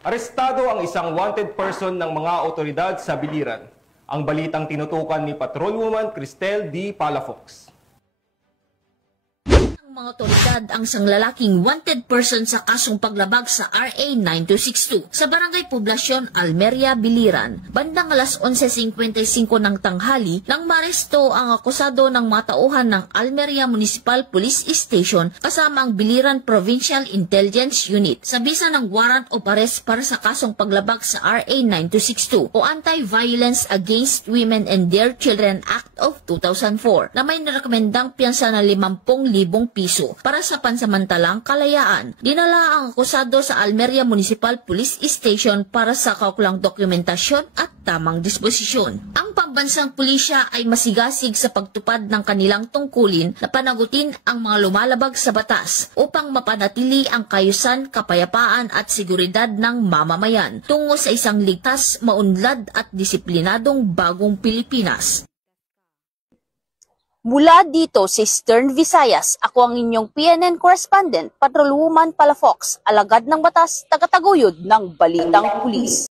Arestado ang isang wanted person ng mga otoridad sa Biliran. Ang balitang tinutukan ni Patrolwoman Cristel D. Palafox. Mga otoridad ang isang lalaking wanted person sa kasong paglabag sa RA 9262 sa Barangay Poblasyon, Almeria, Biliran. Bandang alas 11:55 ng tanghali nang maresto ang akusado ng mga tauhan ng Almeria Municipal Police Station kasama ang Biliran Provincial Intelligence Unit sa bisa ng warrant of arrest para sa kasong paglabag sa RA 9262 o Anti-Violence Against Women and Their Children Act of 2004 na may narekomendang piyansa na 50,000 piso para sa pansamantalang kalayaan. Dinala ang akusado sa Almeria Municipal Police Station para sa kaukulang dokumentasyon at tamang disposisyon. Ang pambansang pulisya ay masigasig sa pagtupad ng kanilang tungkulin na panagutin ang mga lumalabag sa batas upang mapanatili ang kaayusan, kapayapaan at seguridad ng mamamayan tungo sa isang ligtas, maunlad at disiplinadong bagong Pilipinas. Mula dito sa Eastern Visayas, ako ang inyong PNN correspondent, Patrolwoman Palafox, alagad ng batas, tagataguyod ng Balitang Pulis.